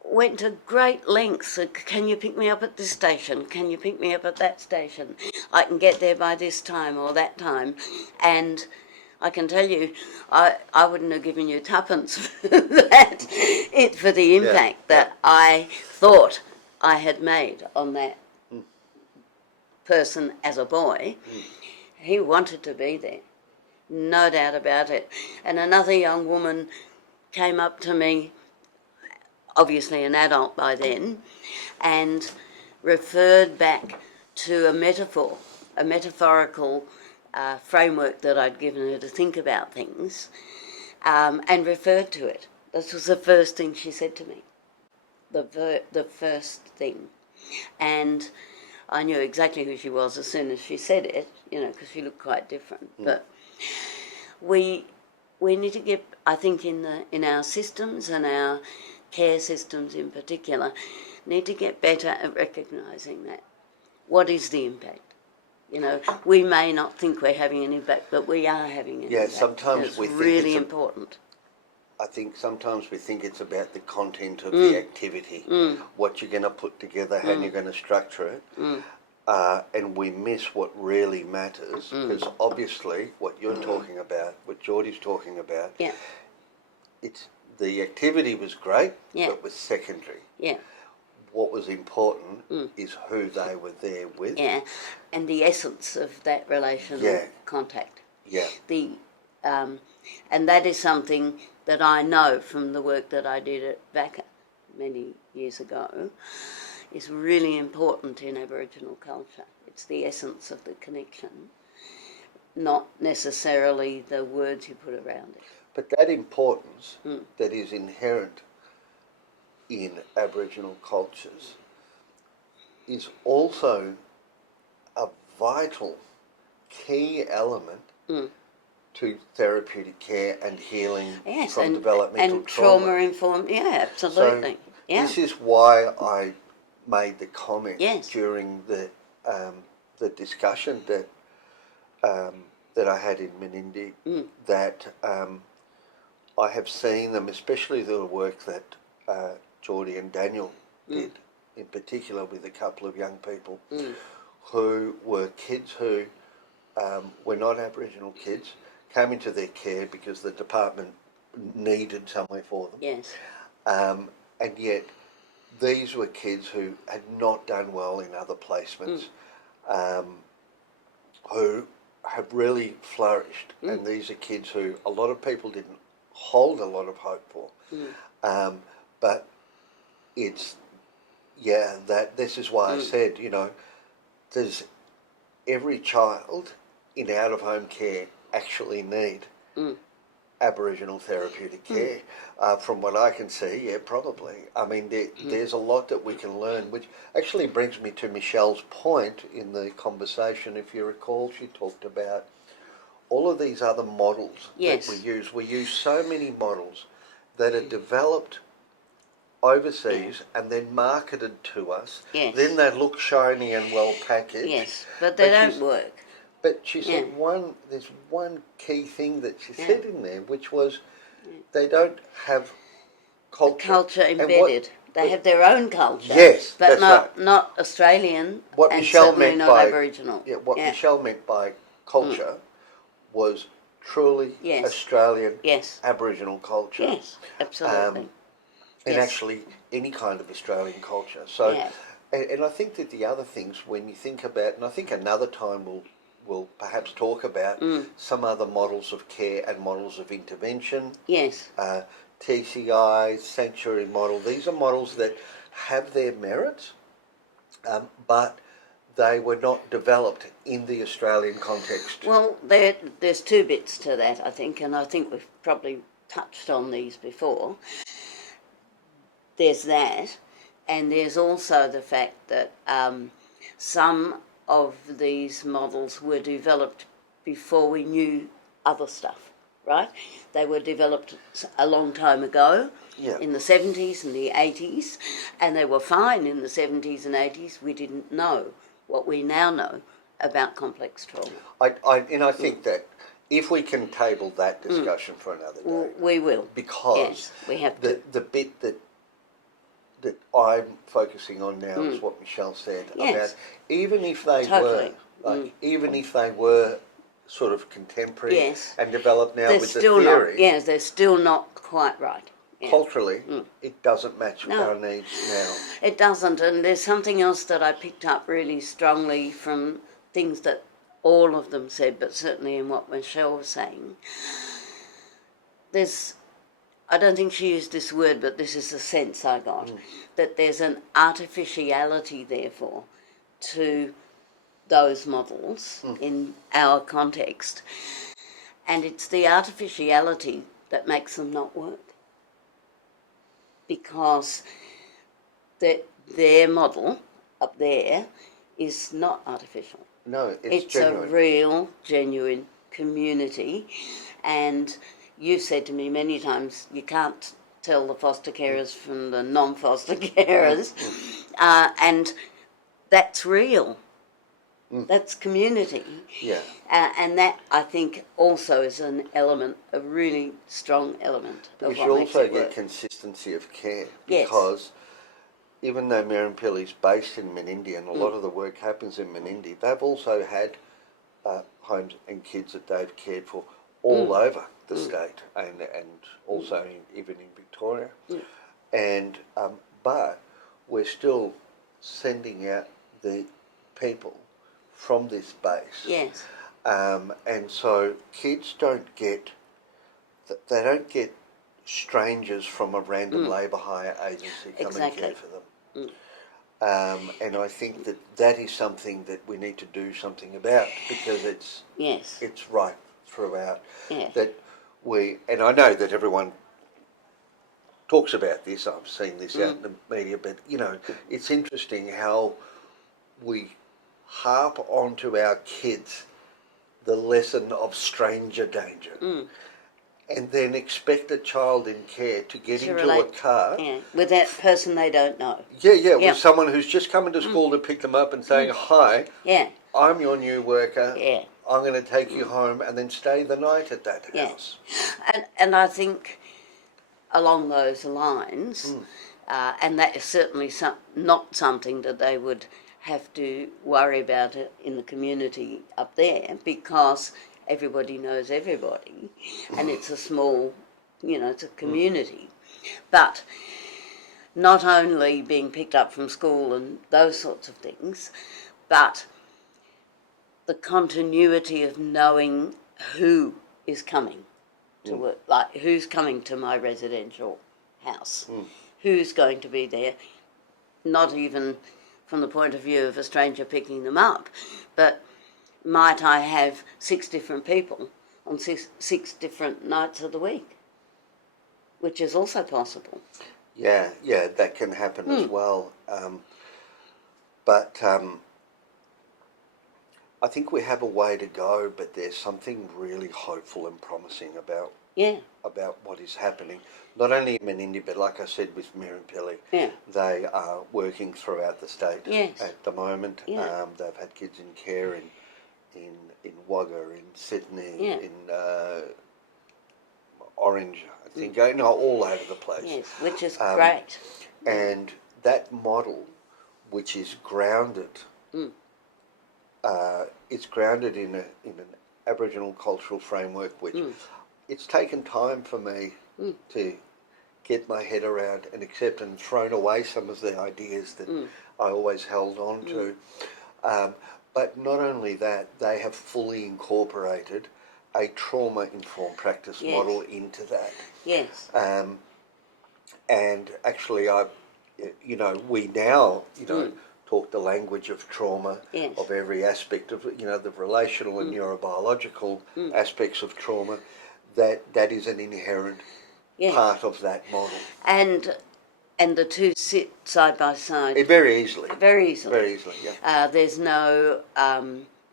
went to great lengths. Can you pick me up at this station? Can you pick me up at that station? I can get there by this time or that time. And I can tell you, I wouldn't have given you twopence for that, for the impact that I thought I had made on that person as a boy, he wanted to be there. No doubt about it. And another young woman came up to me, obviously an adult by then, and referred back to a metaphorical framework that I'd given her to think about things, and referred to it. This was the first thing she said to me. The first thing. And I knew exactly who she was as soon as she said it, because she looked quite different. But we need to get, I think, in our systems and our care systems in particular, need to get better at recognising that. What is the impact? We may not think we're having an impact, but we are having an impact. Yeah, sometimes it's we think really important. I think sometimes we think it's about the content of the activity, what you're going to put together, how you're going to structure it, and we miss what really matters, because obviously what you're talking about, what Geordie's talking about, it's the activity was great, but was secondary. Yeah. What was important is who they were there with. Yeah, and the essence of that relational contact. Yeah. And that is something that I know from the work that I did at VACA many years ago, is really important in Aboriginal culture. It's the essence of the connection, not necessarily the words you put around it. But that importance that is inherent in Aboriginal cultures is also a vital key element to therapeutic care and healing from developmental and trauma-informed. Yeah, absolutely. So this is why I made the comment during the discussion that I had in Menindee that I have seen them, especially the work that Geordie and Daniel did, in particular with a couple of young people who were kids who were not Aboriginal kids, came into their care because the department needed somewhere for them. Yes. And yet these were kids who had not done well in other placements, who have really flourished. And these are kids who a lot of people didn't hold a lot of hope for. But it's, that this is why I said, there's every child in out-of-home care actually need Aboriginal therapeutic care. From what I can see, probably. I mean, there's a lot that we can learn, which actually brings me to Michelle's point in the conversation. If you recall, she talked about all of these other models that we use. We use so many models that are developed overseas and then marketed to us. Yes. Then they look shiny and well packaged. Yes, but they don't work. But she said there's one key thing that she said in there, which was they don't have culture. The culture embedded. They have their own culture. Yes, but that's not Australian what and Michelle certainly meant not by Aboriginal. Michelle meant by culture was truly Australian Aboriginal culture. Yes, absolutely. And actually any kind of Australian culture. So, and I think that the other things when you think about, and I think another time we'll perhaps talk about some other models of care and models of intervention. Yes. TCI, sanctuary model. These are models that have their merits, but they were not developed in the Australian context. Well, there's two bits to that, I think, and I think we've probably touched on these before. There's that, and there's also the fact that some of these models were developed before we knew other stuff, right? They were developed a long time ago, in the 70s and the 80s, and they were fine in the 70s and 80s. We didn't know what we now know about complex trauma. I think that if we can table that discussion for another day, we will. Because we have the bit that I'm focusing on now is what Michelle said about even if they were even if they were sort of contemporary and developed now with the theory. They're still not quite right. culturally, Mm. it doesn't match No. our needs now. It doesn't, and there's something else that I picked up really strongly from things that all of them said, but certainly in what Michelle was saying. I don't think she used this word, but this is the sense I got, that there's an artificiality, therefore, to those models in our context, and it's the artificiality that makes them not work. Because their model up there is not artificial. No, It's genuine. a real, genuine community. And you've said to me many times, you can't tell the foster carers from the non-foster carers. And that's real. That's community. Yeah. And that, I think, also is an element, a really strong element Because of what you makes also it get work. consistency of care. Yes. Because even though Mirrimpilyi is based in Menindee and a lot of the work happens in Menindee, they've also had homes and kids that they've cared for all over the state and also even in Victoria. And but we're still sending out the people from this base. Yes. And so kids don't get strangers from a random labour hire agency come and Exactly. care for them. And I think that is something that we need to do something about because it's right throughout. Yes. And I know that everyone talks about this. I've seen this out in the media, but it's interesting how we harp onto our kids the lesson of stranger danger. And then expect a child in care to get into a car. Yeah, with that person they don't know. Yeah, with someone who's just coming to school to pick them up and saying, hi, Yeah. I'm your new worker, Yeah. I'm going to take you home and then stay the night at that Yeah. house. And I think along those lines, and that is certainly not something that they would have to worry about it in the community up there because everybody knows everybody and it's a small, it's a community. But not only being picked up from school and those sorts of things, but the continuity of knowing who is coming to work, like who's coming to my residential house, who's going to be there, not even from the point of view of a stranger picking them up, but might I have 6 different people on six different nights of the week, which is also possible. Yeah, that can happen as well. But I think we have a way to go, but there's something really hopeful and promising about what is happening. Not only in Menindee, but like I said with Mirrimpilyi, they are working throughout the state at the moment. Yeah. They've had kids in care in Wagga, in Sydney, in Orange, I think, all over the place. Yes, which is great. And that model, which is grounded, it's grounded in an Aboriginal cultural framework, which it's taken time for me to get my head around and accept and thrown away some of the ideas that I always held on to. But not only that, they have fully incorporated a trauma-informed practice model into that. Yes. And actually, we now, talk the language of trauma, of every aspect of, the relational and neurobiological aspects of trauma. That is an inherent part of that model. And the two sit side by side. Very easily. Very easily. Very easily, yeah. There's no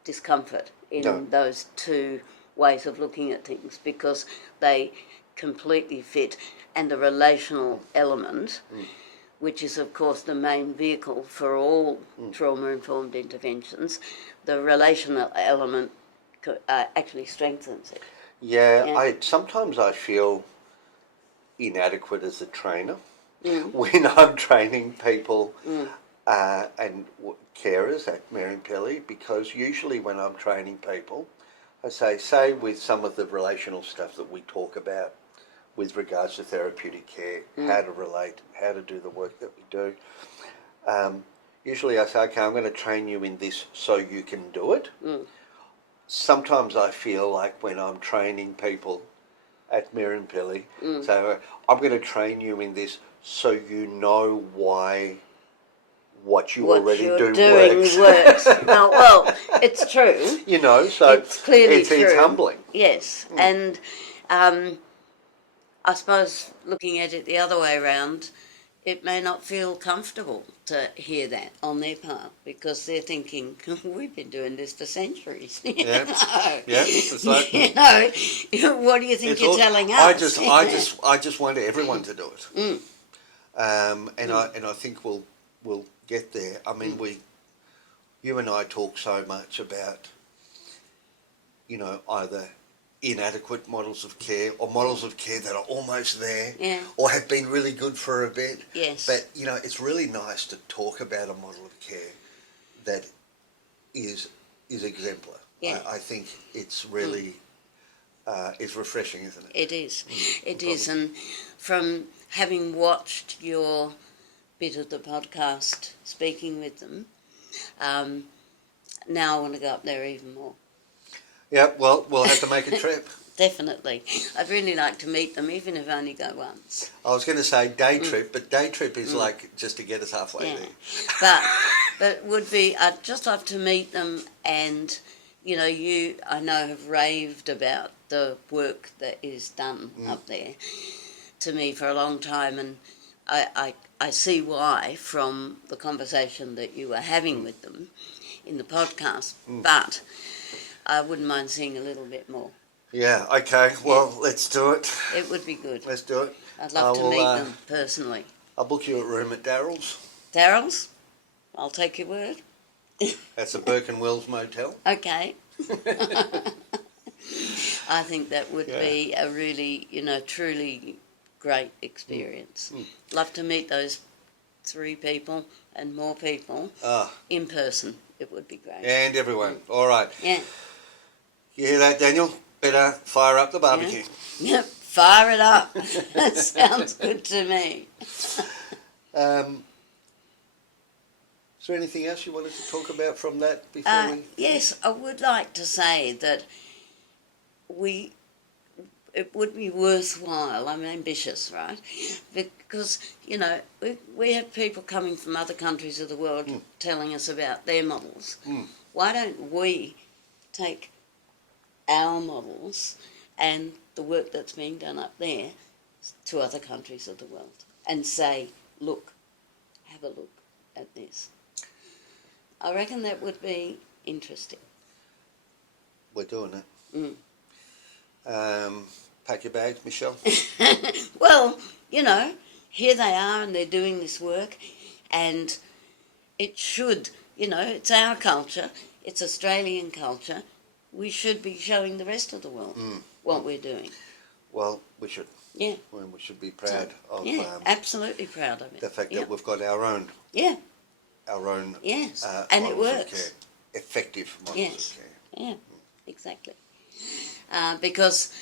discomfort in those two ways of looking at things because they completely fit. And the relational element, which is of course the main vehicle for all trauma-informed interventions, the relational element actually strengthens it. Yeah, sometimes I feel inadequate as a trainer when I'm training people and carers at Mirrimpilyi, because usually when I'm training people, I say with some of the relational stuff that we talk about with regards to therapeutic care, how to relate, how to do the work that we do. Usually I say, okay, I'm going to train you in this so you can do it. Sometimes I feel like when I'm training people at Mirrimpilyi, so I'm going to train you in this so you know why what you already you're do doing works. No, well, it's true. You know, so It's clearly true. It's humbling. Yes, and I suppose looking at it the other way around, it may not feel comfortable to hear that on their part because they're thinking, we've been doing this for centuries. Yeah, yeah. It's like, what do you think you're telling us? I just want everyone to do it. And I think we'll get there. I mean, you and I talk so much about, either inadequate models of care or models of care that are almost there or have been really good for a bit. Yes. But, it's really nice to talk about a model of care that is exemplar. Yeah. I think it's really it's refreshing, isn't it? It is. It is. And from having watched your bit of the podcast, speaking with them, now I want to go up there even more. Yeah, well, we'll have to make a trip. Definitely. I'd really like to meet them, even if I only go once. I was going to say day trip, but day trip is like just to get us halfway there. But would be, I'd just love to meet them and, you, I know, have raved about the work that is done up there to me for a long time, and I see why from the conversation that you were having with them in the podcast, but I wouldn't mind seeing a little bit more. Yeah, okay, well, let's do it. It would be good. Let's do it. I'd love to meet them personally. I'll book you a room at Darrell's. Darrell's? I'll take your word. That's a Burke and Wells motel. Okay. I think that would be a really, truly great experience. Love to meet those 3 people and more people in person. It would be great. And everyone. All right. Yeah. You hear that, Daniel? Better fire up the barbecue. Yep, fire it up. That sounds good to me. Is there anything else you wanted to talk about from that before we... Yes, I would like to say that it would be worthwhile. I'm ambitious, right? Because, we have people coming from other countries of the world telling us about their models. Why don't we take our models and the work that's being done up there to other countries of the world and say, look, have a look at this. I reckon that would be interesting. We're doing it. Pack your bags, Michelle. Well, here they are and they're doing this work, and it should, it's our culture, it's Australian culture. We should be showing the rest of the world what we're doing. Well, we should. Yeah. Well, we should be proud of absolutely proud of it. the fact that we've got our own. Yeah. Our own. Yes. And it works. Of care. Effective models of care. Yeah. Exactly. Because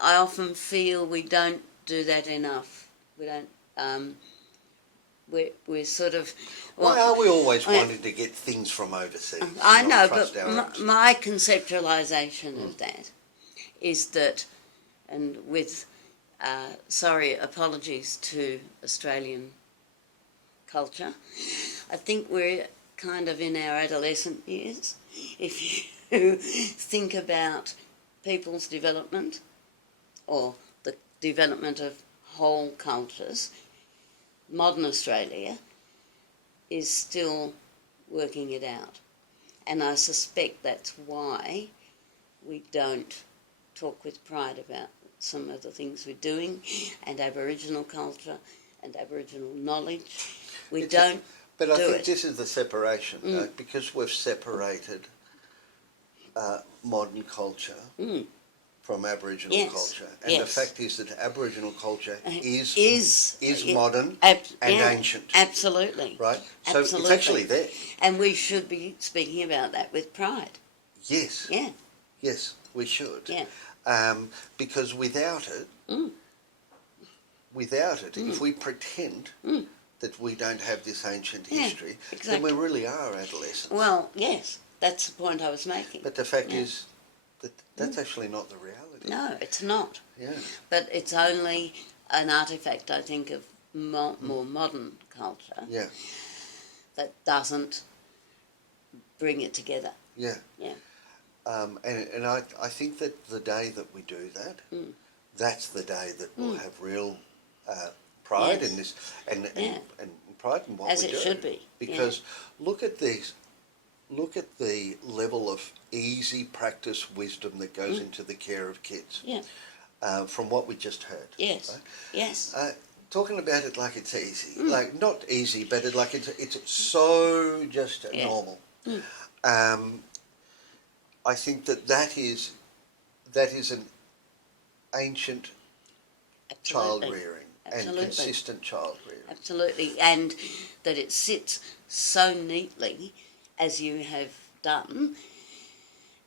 I often feel we don't do that enough. We don't. We're sort of... Why are we always wanting to get things from overseas? I know, but my conceptualisation of that is that, and with, apologies to Australian culture, I think we're kind of in our adolescent years. If you think about people's development or the development of whole cultures, modern Australia is still working it out. And I suspect that's why we don't talk with pride about some of the things we're doing, and Aboriginal culture and Aboriginal knowledge. But I think this is the separation, because we've separated modern culture from Aboriginal culture, and the fact is that Aboriginal culture is modern and ancient. Absolutely. Right? So Absolutely. it's actually there. And we should be speaking about that with pride. Yes. Yeah. Yes, we should. Yeah. Because without it, without it, if we pretend that we don't have this ancient Yeah, history, exactly. then we really are adolescents. Well, yes, that's the point I was making. But the fact is that that's actually not the reality. No, it's not. Yeah. But it's only an artefact, I think, of more modern culture Yeah. that doesn't bring it together. Yeah. Yeah. And I think that the day that we do that, that's the day that we'll have real pride Yes. in this and Yeah. and pride in what As we it do. should be. Because look at the level of easy practice wisdom that goes into the care of kids. Yeah. From what we just heard. Yes. Right? Yes. Talking about it like it's easy, like not easy, but it's so just normal. I think that is an ancient child Absolutely. rearing Absolutely. and consistent child rearing. Absolutely. And that it sits so neatly, as you have done,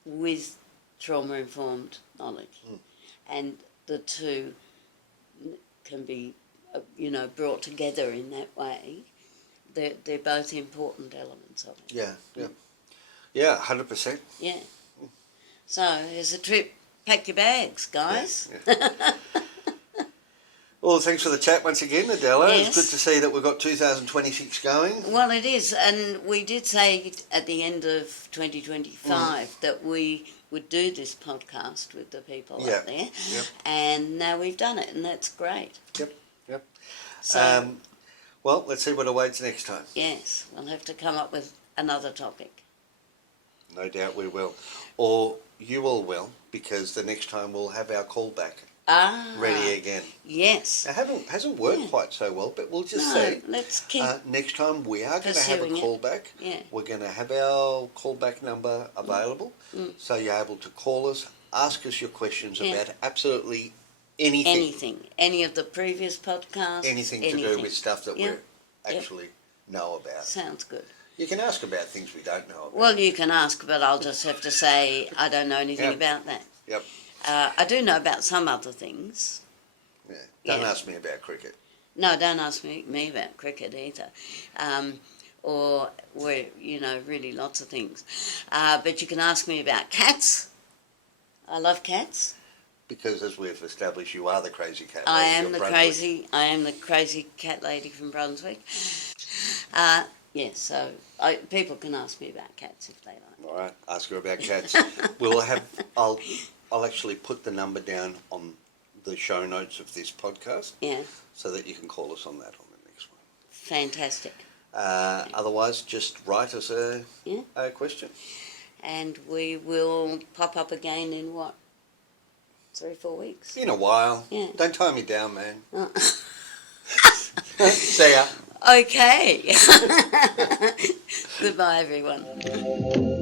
with trauma-informed knowledge. And the two can be, brought together in that way. They're both important elements of it. Yeah, yeah. Yeah, 100%. Yeah. So, here's a trip. Pack your bags, guys. Yeah. Well, thanks for the chat once again, Adela. Yes. It's good to see that we've got 2026 going. Well, it is, and we did say at the end of 2025 that we would do this podcast with the people out there, and now we've done it, and that's great. Yep, yep. So, Well, let's see what awaits next time. yes, we'll have to come up with another topic. No doubt we will. Or you all will, because the next time we'll have our callback ready again. Yes. It hasn't worked quite so well, but we'll just No, see. let's keep Next time we are going to have a pursuing it. callback. Yeah. We're going to have our callback number available, so you're able to call us, ask us your questions about absolutely anything. anything. Any of the previous podcasts. Anything to do with stuff that Yeah. we actually know about. Sounds good. You can ask about things we don't know about. Well, you can ask, but I'll just have to say I don't know anything Yep. about that. Yep. I do know about some other things. Yeah. Don't Yeah. ask me about cricket. No, don't ask me about cricket either. Or, really lots of things. But you can ask me about cats. I love cats. Because as we've established, you are the crazy cat I lady am of the Brunswick. crazy cat lady from Brunswick. Yes, so people can ask me about cats if they like. All right, ask her about cats. I'll actually put the number down on the show notes of this podcast, Yeah, so that you can call us on that on the next one. fantastic. Otherwise, just write us a question. And we will pop up again in what? 3 or 4 weeks. In a while. Yeah. Don't tie me down, man. Oh. See ya. Okay. Goodbye, everyone.